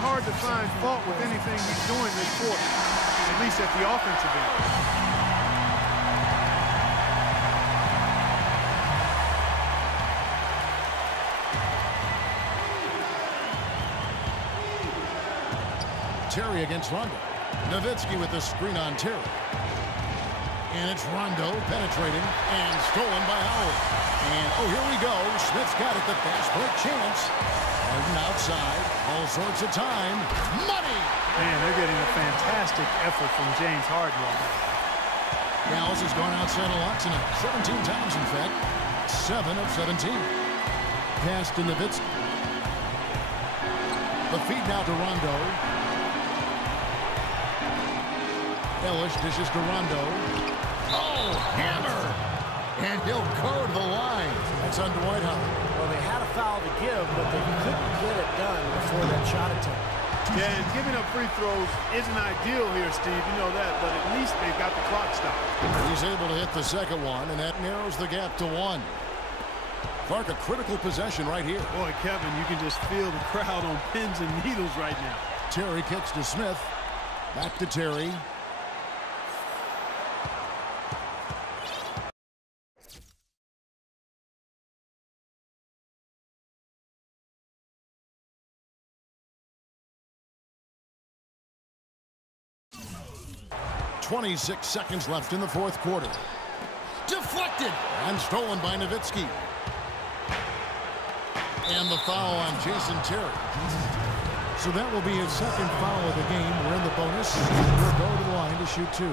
hard to find fault with anything he's doing this quarter, at least at the offensive end. Terry against Rondo. Nowitzki with the screen on Terry. And it's Rondo penetrating and stolen by Howard. And, oh, here we go. Smith's got it, the fast break chance. Harden outside. All sorts of time. Money! Man, they're getting a fantastic effort from James Harden right now. Dallas has gone outside a lot tonight. 17 times, in fact. 7 of 17. Pass to Nowitzki. The feed now to Rondo. Ellis dishes to Rondo. Oh, hammer! And he'll go to the line. That's on Dwight Howard. Well, they had a foul to give, but they couldn't get it done before that shot attempt. Yeah, and giving up free throws isn't ideal here, Steve. You know that, but at least they've got the clock stopped. He's able to hit the second one, and that narrows the gap to 1. Clark, a critical possession right here. Boy, Kevin, you can just feel the crowd on pins and needles right now. Terry kicks to Smith. Back to Terry. .26 seconds left in the fourth quarter. Deflected and stolen by Nowitzki. And the foul on Jason Terry. So that will be his second foul of the game. We're in the bonus. We'll go to the line to shoot 2.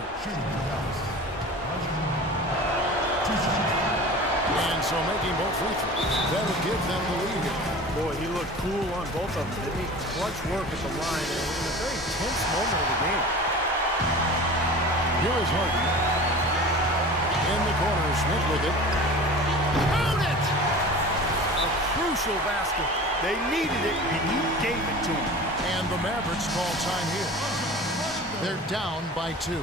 And so making both free throws. That'll give them the lead here. Boy, he looked cool on both of them, didn't he? Clutch work at the line in a very tense moment of the game. Here is Harden. In the corner, Smith with it. Count it! A crucial basket. They needed it, and he gave it to them. And the Mavericks call time here. They're down by 2.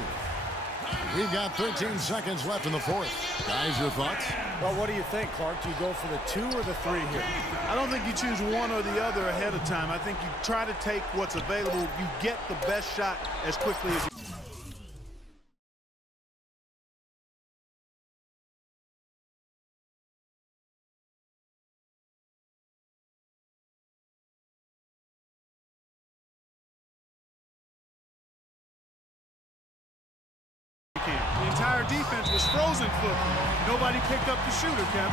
We've got 13 seconds left in the fourth. Guys, your thoughts? Well, what do you think, Clark? Do you go for the 2 or the 3 here? I don't think you choose one or the other ahead of time. I think you try to take what's available. You get the best shot as quickly as you can. The entire defense was frozen foot. Nobody picked up the shooter, Kevin.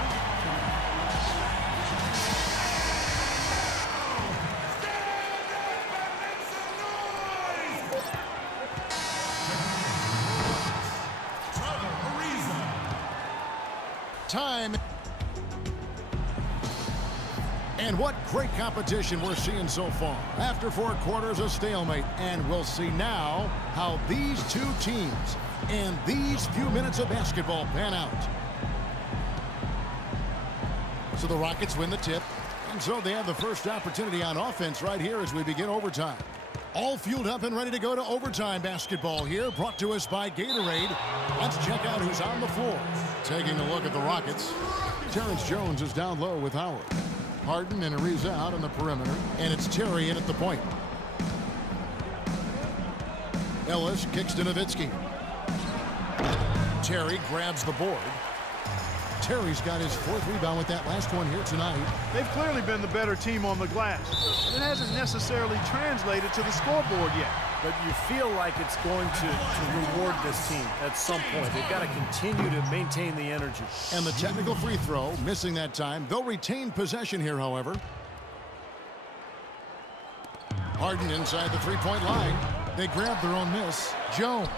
Time. And what great competition we're seeing so far. After 4 quarters, a stalemate. And we'll see now how these two teams and these few minutes of basketball pan out. So the Rockets win the tip. And so they have the first opportunity on offense right here as we begin overtime. All fueled up and ready to go to overtime basketball here, brought to us by Gatorade. Let's check out who's on the floor. Taking a look at the Rockets. Terrence Jones is down low with Howard. Harden and Ariza out on the perimeter, and it's Terry in at the point. Ellis kicks to Nowitzki. Terry grabs the board. Terry's got his 4th rebound with that last one here tonight. They've clearly been the better team on the glass. It hasn't necessarily translated to the scoreboard yet. But you feel like it's going to reward this team at some point. They've got to continue to maintain the energy. And the technical free throw, missing that time. They'll retain possession here, however. Harden inside the three-point line. They grab their own miss. Jones.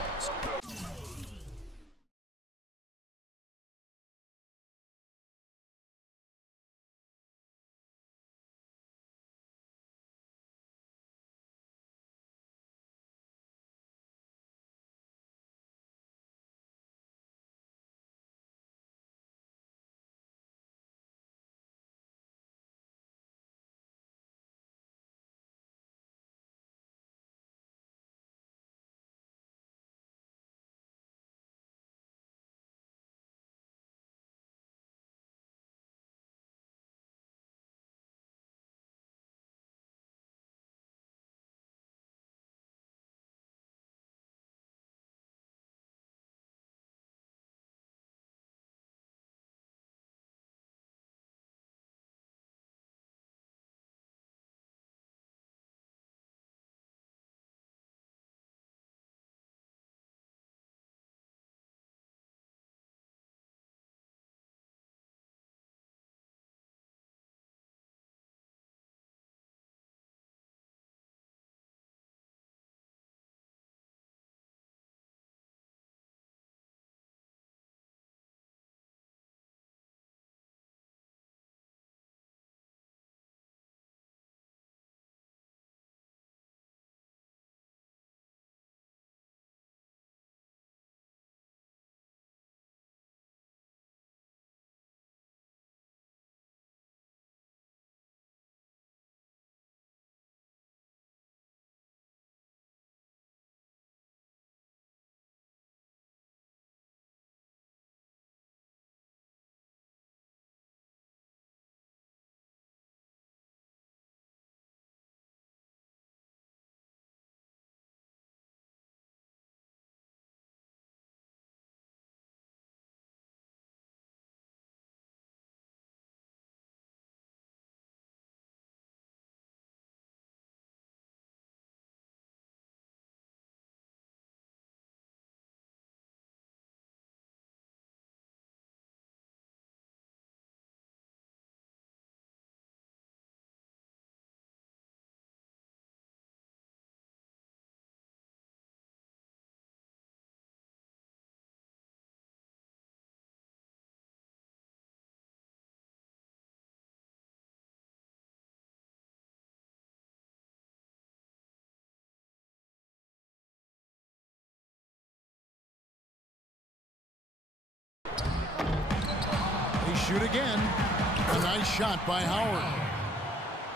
shoot again. A nice shot by Howard.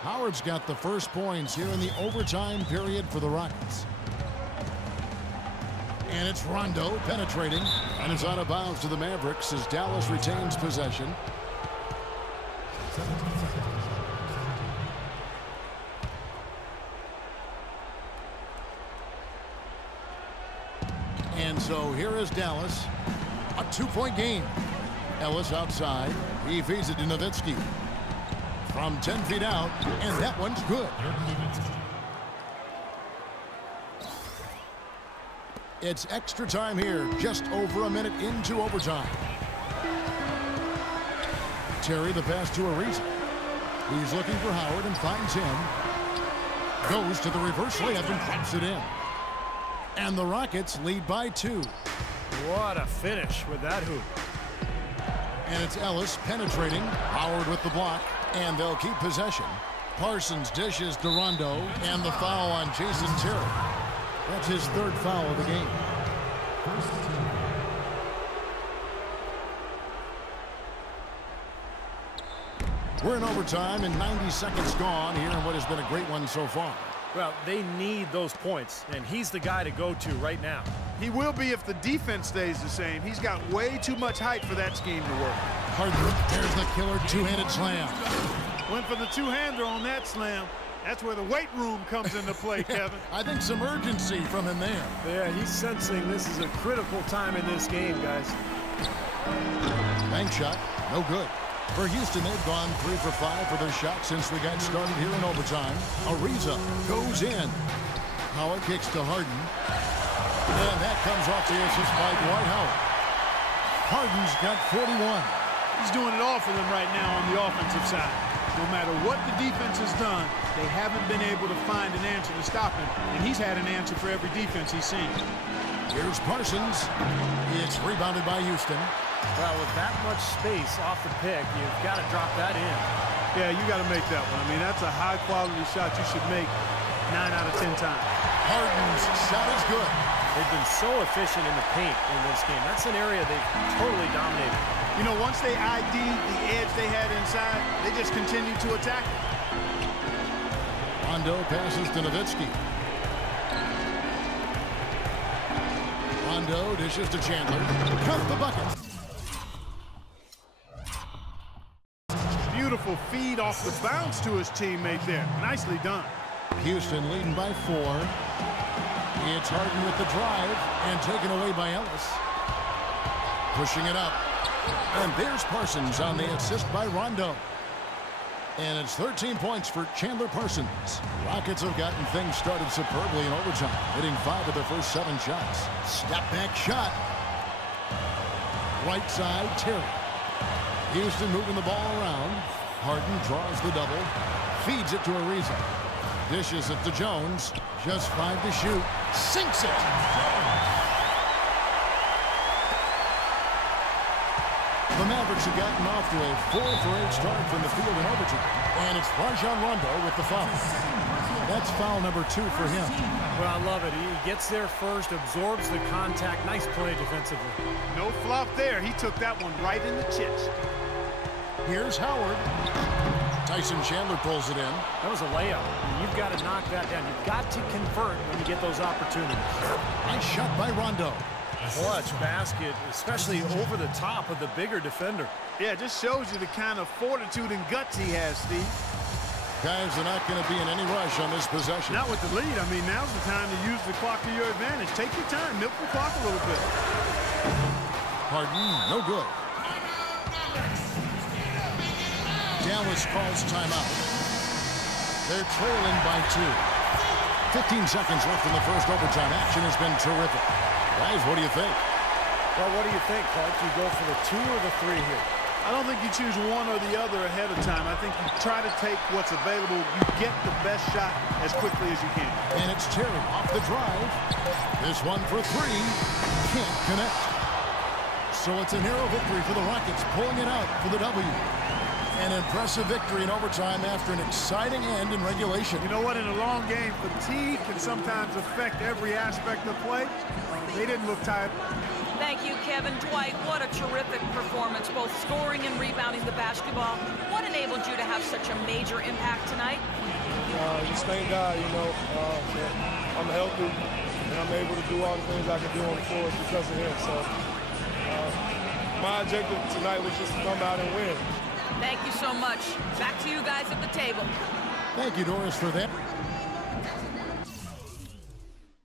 Howard's got the first points here in the overtime period for the Rockets. And it's Rondo penetrating. And it's out of bounds to the Mavericks as Dallas retains possession. And so here is Dallas. A 2-point game. Ellis outside. He feeds it to Nowitzki. From 10 feet out. And that one's good. It's extra time here. Just over a minute into overtime. Terry the pass to Ariza. He's looking for Howard and finds him. Goes to the reverse layup and drops it in. And the Rockets lead by 2. What a finish with that hoop. And it's Ellis penetrating. Howard with the block. And they'll keep possession. Parsons dishes to Rondo. And the foul on Jason Terry. That's his 3rd foul of the game. We're in overtime and 90 seconds gone here in what has been a great one so far. Well, they need those points, and he's the guy to go to right now. He will be if the defense stays the same. He's got way too much height for that scheme to work. Harden, there's the killer two-handed slam. Went for the two-hander on that slam. That's where the weight room comes into play, Kevin. I think some urgency from him there. Yeah, he's sensing this is a critical time in this game, guys. Bank shot, no good. For Houston, they've gone 3 for 5 for their shots since we got started here in overtime. Ariza goes in. Howard kicks to Harden. And that comes off the assist by Dwight Howard. Harden's got 41. He's doing it all for them right now on the offensive side. No matter what the defense has done, they haven't been able to find an answer to stop him. And he's had an answer for every defense he's seen. Here's Parsons. It's rebounded by Houston. Well, with that much space off the pick, you've got to drop that in. Yeah, you got to make that one. I mean, that's a high-quality shot you should make 9 out of 10 times. Harden's shot is good. They've been so efficient in the paint in this game. That's an area they've totally dominated. You know, once they ID'd the edge they had inside, they just continued to attack it. Rondo passes to Nowitzki. Rondo dishes to Chandler. Count the bucket. Beautiful feed off the bounce to his teammate there. Nicely done. Houston leading by 4. It's Harden with the drive and taken away by Ellis. Pushing it up. And there's Parsons on the assist by Rondo. And it's 13 points for Chandler Parsons. Rockets have gotten things started superbly in overtime, hitting 5 of their first 7 shots. Step back shot. Right side, Terry. Houston moving the ball around. Harden draws the double. Feeds it to Ariza. Dishes it to Jones. Just 5 to shoot. Sinks it. The Mavericks have gotten off to a 4 for 8 start from the field in overtime. And it's Rajon Rondo with the foul. That's foul number 2 for him. Well, I love it. He gets there first, absorbs the contact. Nice play defensively. No flop there. He took that one right in the chest. Here's Howard. Tyson Chandler pulls it in. That was a layup. You've got to knock that down. You've got to convert when you get those opportunities. Nice shot by Rondo. Clutch basket, especially over the top of the bigger defender. Yeah, it just shows you the kind of fortitude and guts he has, Steve. Guys are not going to be in any rush on this possession. Not with the lead. I mean, now's the time to use the clock to your advantage. Take your time. Milk the clock a little bit. Harden, no good. Dallas calls timeout. They're trailing by 2. 15 seconds left in the first overtime. Action has been terrific. Guys, what do you think? Well, what do you think, Clark? Do you go for the 2 or the 3 here? I don't think you choose one or the other ahead of time. I think you try to take what's available. You get the best shot as quickly as you can. And it's Terry off the drive. This one for 3. Can't connect. So it's a narrow victory for the Rockets, pulling it out for the W. An impressive victory in overtime after an exciting end in regulation. You know what? In a long game, fatigue can sometimes affect every aspect of play. They didn't look tired. Thank you, Kevin. Kevin. Dwight, what a terrific performance, both scoring and rebounding the basketball. What enabled you to have such a major impact tonight? Just thank God, you know, that I'm healthy and I'm able to do all the things I can do on the floor because of him. So my objective tonight was just to come out and win. Thank you so much. Back to you guys at the table. Thank you, Doris, for that.